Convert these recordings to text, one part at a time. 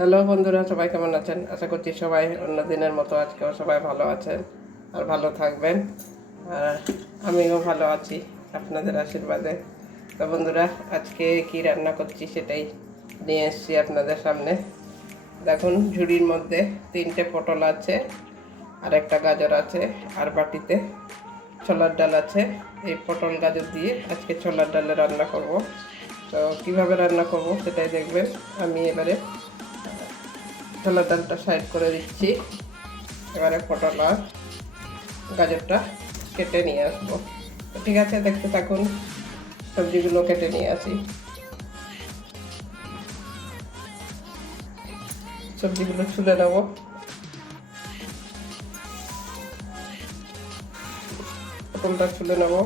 Hello বন্ধুরা, সবাই কেমন আছেন? আশা করছি সবাই অন্য দিনের মতো আজকেও সবাই ভালো আছেন আর ভালো থাকবেন। আর আমিও ভালো আছি আপনাদের আশীর্বাদে। তো বন্ধুরা, আজকে কি রান্না করছি সেটাই নিয়ে এসেছি আপনাদের সামনে। দেখুন, ঝুড়ির মধ্যে 3টে পটল আছে, আর একটা গাজর আছে, আর বাটিতে ছোলার ডাল আছে। এই পটল গাজর দিয়ে আজকে ছোলার ডালে রান্না করব। তো কিভাবে রান্না করব সেটাই দেখবেন। আমি এবারে ছোলার ডালটা সাইড করে দিচ্ছি। এবারে পটল আর গাজরটা কেটে নিয়ে আসবো। তো ঠিক আছে, দেখতে থাকুন। সবজিগুলো কেটে নিয়ে আসি। সবজিগুলো ছুলে নেব। পটলটা ছুলে নেব।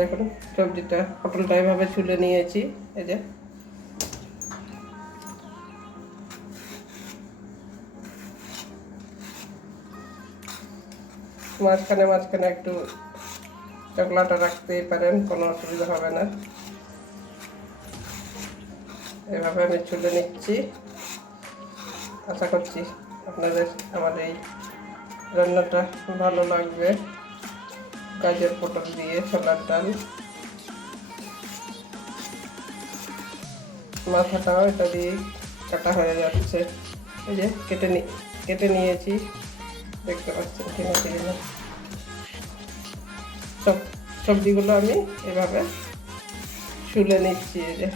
দেখুন, সবজিটা পটলটা এভাবে ছুলে নিয়েছি। এই যে মাঝখানে মাঝখানে একটু চকলাটা রাখতেই পারেন, কোনো অসুবিধা হবে না। এভাবে আমি ছুলে নিচ্ছি। আশা করছি আপনাদের আমার এই রান্নাটা ভালো লাগবে। গাজর পটল দিয়ে ছোলার ডাল। মাথাটাও এটা দিয়ে কাটা হয়ে যাচ্ছে। এই যে কেটে নিয়েছি, দেখতে পাচ্ছেন কিনা। সব সবজিগুলো আমি এভাবে ছুলে নিচ্ছি। এই যে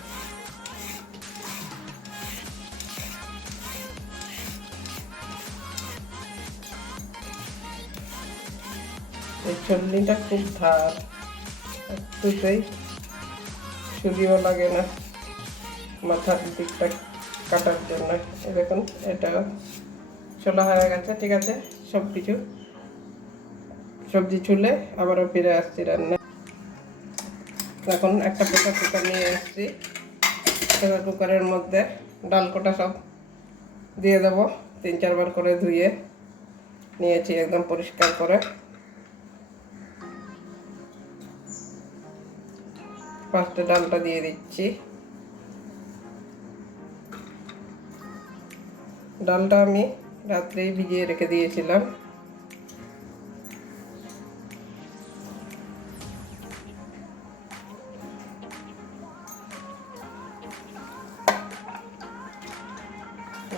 এই ছুলনিটা খুব ধার, একটুতেই ছুরিও লাগে না মাথার দিকটা কাটার জন্য। এই দেখুন, এটা ছোলা হয়ে গেছে। ঠিক আছে, সব কিছু সবজি ছুলে আবারও ফিরে আসছি রান্না। এখন একটা প্রেসার কুকার নিয়ে এসেছি। প্রেসার কুকারের মধ্যে ডাল কোটা সব দিয়ে দেবো। 3-4 বার করে ধুয়ে নিয়েছি, একদম পরিষ্কার করে। ফার্স্টে ডালটা দিয়ে দিচ্ছি। ডালটা আমি রাত্রেই ভিজিয়ে রেখে দিয়েছিলাম।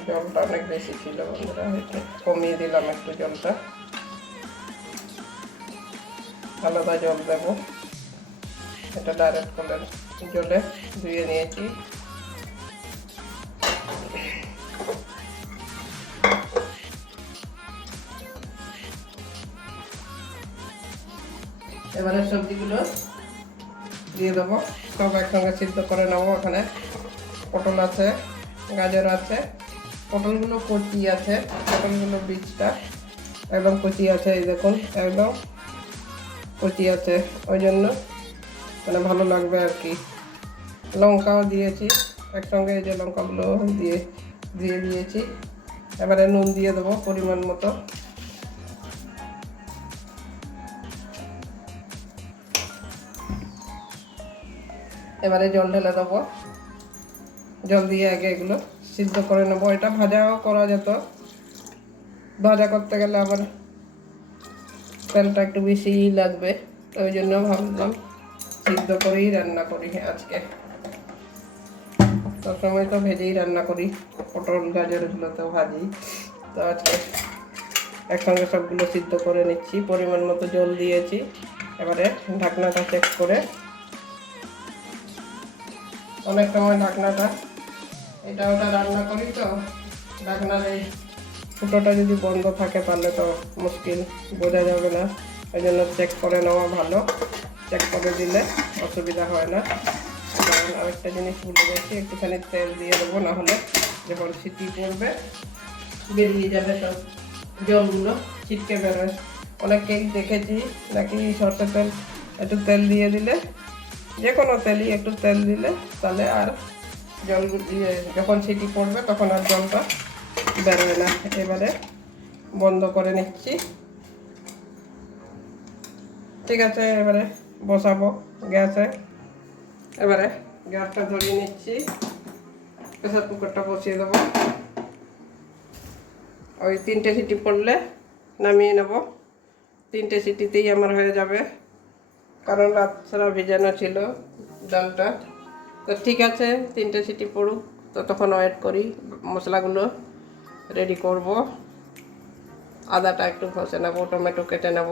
জলটা অনেক বেশি ছিল বন্ধুরা, একটু কমিয়ে দিলাম একটু জলটা। আলাদা জল দেব। এটা ডাইরেক্ট কলের জলে ধুয়ে নিয়েছি। এবারে সবজিগুলো দিয়ে দেবো, সব একসঙ্গে সিদ্ধ করে নেবো। এখানে পটল আছে, গাজর আছে। পটলগুলো কচি আছে, পটলগুলো বীজটা একদম কচি আছে। এই দেখুন, একদম কচি আছে, ওই জন্য মানে ভালো লাগবে আর কি। লঙ্কাও দিয়েছি একসঙ্গে। এই যে লঙ্কাগুলো দিয়ে দিয়েছি। এবারে নুন দিয়ে দেবো পরিমাণ মতো। এবারে জল ঢেলে দেবো। জল দিয়ে আগে এগুলো সিদ্ধ করে নেবো। এটা ভাজাও করা যেত, ভাজা করতে গেলে আবার তেলটা একটু বেশিই লাগবে। তো ওই জন্য ভাবলাম সিদ্ধ করেই রান্না করি আজকে। সবসময় তো ভেজেই রান্না করি, পটল গাজরগুলো তো ভাজি। তো আজকে একসঙ্গে সবগুলো সিদ্ধ করে নিচ্ছি। পরিমাণ মতো জল দিয়েছি। এবারে ঢাকনাটা চেক করে, অনেক সময় ঢাকনাটা এটা ওটা রান্না করি, তো ঢাকনার এই ফুটোটা যদি বন্ধ থাকে তাহলে তো মুশকিল, বোঝা যাবে না। এই জন্য চেক করে নেওয়া ভালো। চেক করে দিলে অসুবিধা হয় না। কারণ আরেকটা জিনিস ভুলে গেছি, একটুখানি তেল দিয়ে দেবো, নাহলে যখন সিটি পড়বে বেরিয়ে যাবে, সব জলগুলো ছিটকে বেরোয়। অনেকেই দেখেছি নাকি সরষের তেল একটু তেল দিয়ে দিলে, যে কোনো তেলই একটু তেল দিলে তাহলে আর জল যখন সিটি পড়বে তখন আর জলটা বেরোবে না। এবারে বন্ধ করে নিচ্ছি। ঠিক আছে, এবারে বসাবো গ্যাসে। এবারে গ্যাসটা ধরিয়ে নিচ্ছি, প্রেসার কুকারটা বসিয়ে দেবো। ওই 3টে সিটি পড়লে নামিয়ে নেব। 3টে সিটিতেই আমার হয়ে যাবে, কারণ রাত সারা ভিজানো ছিল ডালটা। তো ঠিক আছে, 3টে সিটি পড়ুক, ততক্ষণ ওয়েট করি। মশলাগুলো রেডি করব। আদাটা একটু ঘষে নেবো, টমেটো কেটে নেব।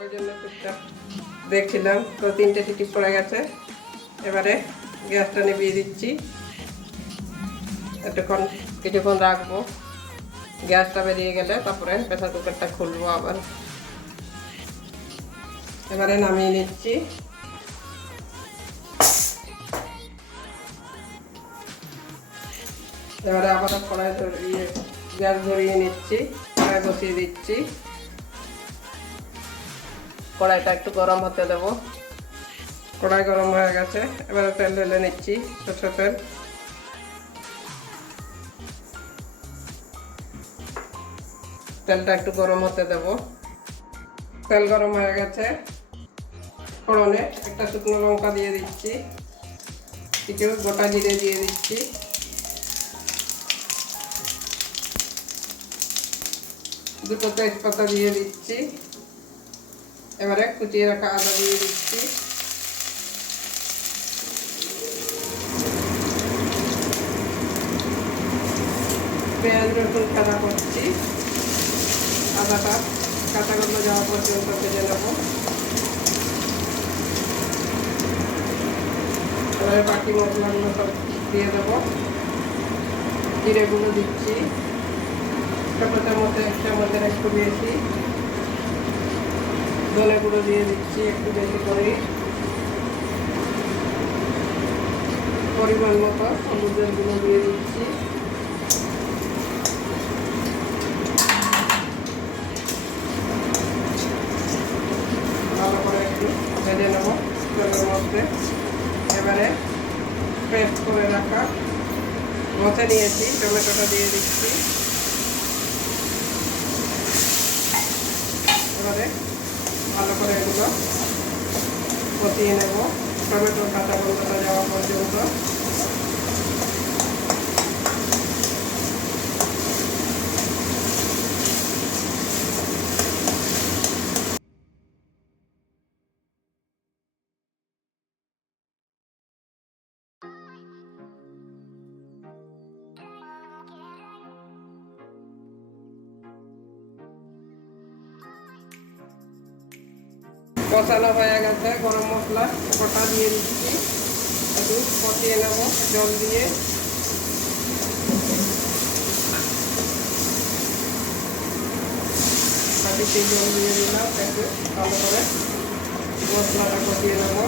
ওই জন্য টুকটাক দেখছিলাম, তো 3টে সিটি পড়ে গেছে। এবারে গ্যাসটা নিভিয়ে দিচ্ছি, কিছুক্ষণ রাখবো। গ্যাসটা বেরিয়ে গেলে তারপরে প্রেসার কুকারটা খুলবো আবার। এবারে নামিয়ে নিচ্ছি। এবারে আবার কড়াই ধরিয়ে গ্যাস ধরিয়ে নিচ্ছি, কড়াই বসিয়ে দিচ্ছি। কড়াইটা একটু গরম হতে দেব। কড়াই গরম হয়ে গেছে, এবারে তেল ঢেলে নিচ্ছি, সরষের তেল। তেলটা একটু গরম হতে দেব। তেল গরম হয়ে গেছে, ফোড়নে একটা শুকনো লঙ্কা দিয়ে দিচ্ছি, কিছু গোটা জিরে দিয়ে দিচ্ছি, দুটো তেজপাতা দিয়ে দিচ্ছি। এবারে কুচিয়ে রাখা আদা দিয়ে দিচ্ছি। পেঁয়াজ রসুন কাটা করছি। আদাটা কাঁচা গন্ধ যাওয়া পর্যন্ত ভেজে নেব। এবারে বাকি মশলাগুলো সব দিয়ে দেবো। জিরে গুঁড়ো দিচ্ছি, ছোটো চামচে 1 চামচের একটু বেশি। ধনে গুঁড়ো দিয়ে দিচ্ছি একটু বেশি করে। পরিমাণ মতো হলুদের গুঁড়ো দিয়ে দিচ্ছি। ভালো করে একটু ভেজে নেব তেলের মধ্যে। এবারে পেস্ট করে রাখা মশলা নিয়েছি, টমেটোটা দিয়ে দিচ্ছি। এবারে ভালো করে এগুলো কষিয়ে নেব, টমেটোর কাঁচা গন্ধটা যাওয়া পর্যন্ত। কষানো হয়ে গেছে, গরম মশলা গোটা দিয়ে দিচ্ছি, একটু কষিয়ে নেব জল দিয়ে। বাটিতে জল দিয়ে দিলাম, একটু ভালো করে মশলাটা কষিয়ে নেব।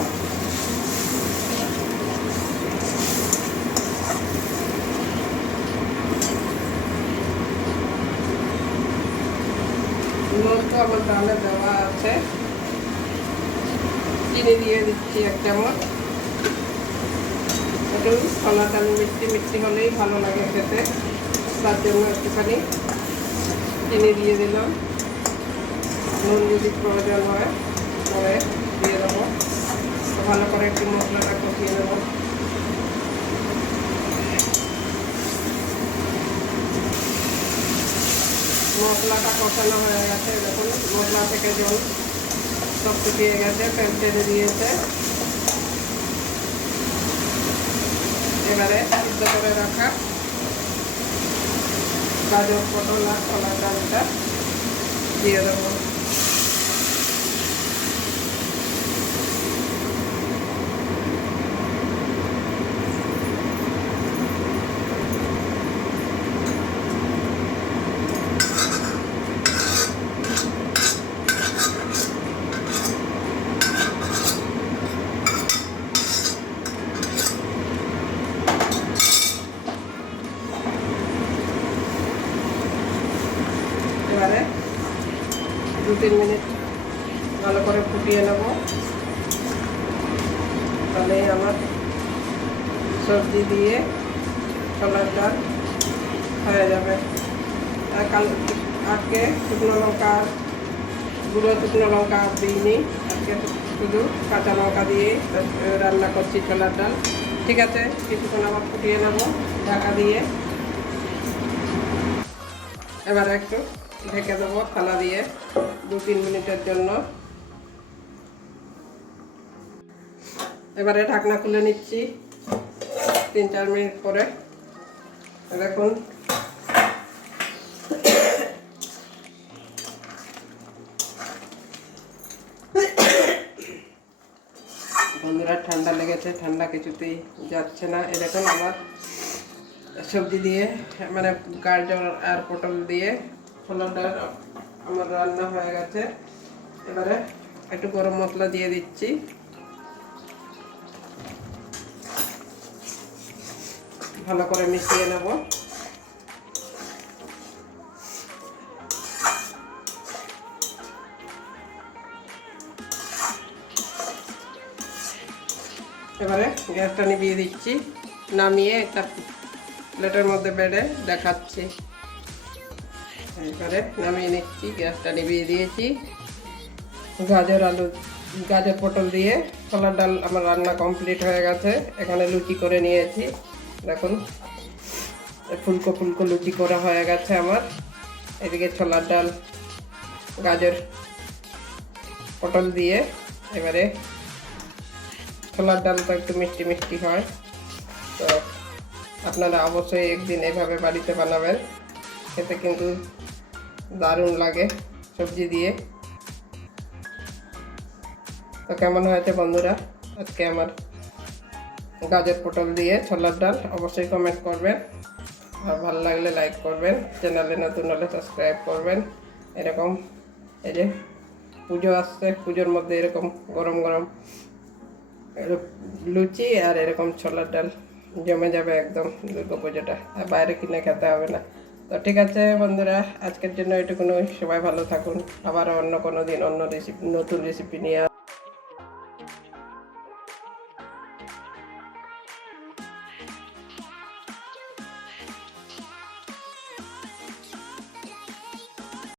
নুন তো আমার ডালে দেওয়া আছে, চিনি দিয়ে দিচ্ছি 1 চামচ। একটু ছোলা মিষ্টি মিষ্টি হলেই ভালো লাগে খেতে, তার জন্য একটুখানি চিনি দিয়ে দিলাম। নুন যদি প্রয়োজন হয় পরে দিয়ে দেবো। ভালো করে একটু মশলাটা কষিয়ে নেব। মশলাটা কষানো হয়ে গেছে, দেখুন মশলা থেকে জল সব শুকিয়ে গেছে, তেল ছেড়ে দিয়েছে। এবারে সিদ্ধ করে রাখা গাজর, পটল আর ছোলার ডালটা দিয়ে দেবো। তাহলেই আমার সবজি দিয়ে ছোলার ডাল হয়ে যাবে। আর আজকে শুকনো লঙ্কা, গুঁড়ো শুকনো লঙ্কা দিইনি, আজকে শুধু কাঁচা লঙ্কা দিয়ে রান্না করছি ছোলার ডাল। ঠিক আছে, কিছুক্ষণ আবার ফুটিয়ে নেব ঢাকা দিয়ে। এবার একটু ঢেকে দেবো থালা দিয়ে 2-3 মিনিটের জন্য। এবারে ঢাকনা খুলে নিচ্ছি 3-4 মিনিট পরে। দেখুন বন্ধুরা, ঠান্ডা লেগেছে, ঠান্ডা কিছুতেই যাচ্ছে না। এ দেখুন আমার সবজি দিয়ে মানে গাজর আর পটল দিয়ে ছোলার ডাল আমার রান্না হয়ে গেছে। এবারে একটু গরম মশলা দিয়ে দিচ্ছি। ভালো করে মিশিয়ে নেব। এবারে গ্যাসটা নিভিয়ে দিচ্ছি, নামিয়ে একটা প্লেটের মধ্যে বেড়ে দেখাচ্ছি। এবারে নামিয়ে নিচ্ছি, গ্যাসটা নিভিয়ে দিয়েছি। গাজর পটল দিয়ে ছোলার ডাল আমার রান্না কমপ্লিট হয়ে গেছে। এখানে লুচি করে নিয়েছি, দেখুন ফুলকো ফুলকো লুচি করা হয়ে গেছে আমার। এদিকে ছোলার ডাল গাজর পটল দিয়ে, এবারে ছোলার ডাল তো একটু মিষ্টি মিষ্টি হয়, তো আপনারা অবশ্যই একদিন এভাবে বাড়িতে বানাবেন, খেতে কিন্তু দারুণ লাগে সবজি দিয়ে। তো কেমন হয়েছে বন্ধুরা আজকে আমার গাজর পটল দিয়ে ছোলার ডাল? অবশ্যই কমেন্ট করবেন, আর ভালো লাগলে লাইক করবেন, চ্যানেলে নতুন হলে সাবস্ক্রাইব করবেন। এরকম এই যে পুজো আসছে, পুজোর মধ্যে এরকম গরম গরম লুচি আর এরকম ছোলার ডাল জমে যাবে একদম দুর্গা পুজোটা, আর বাইরে কিনে খেতে হবে না। তো ঠিক আছে বন্ধুরা, আজকের জন্য এটুকুনই। সবাই ভালো থাকুন। আবার অন্য কোনো দিন অন্য রেসিপি, নতুন রেসিপি নিয়ে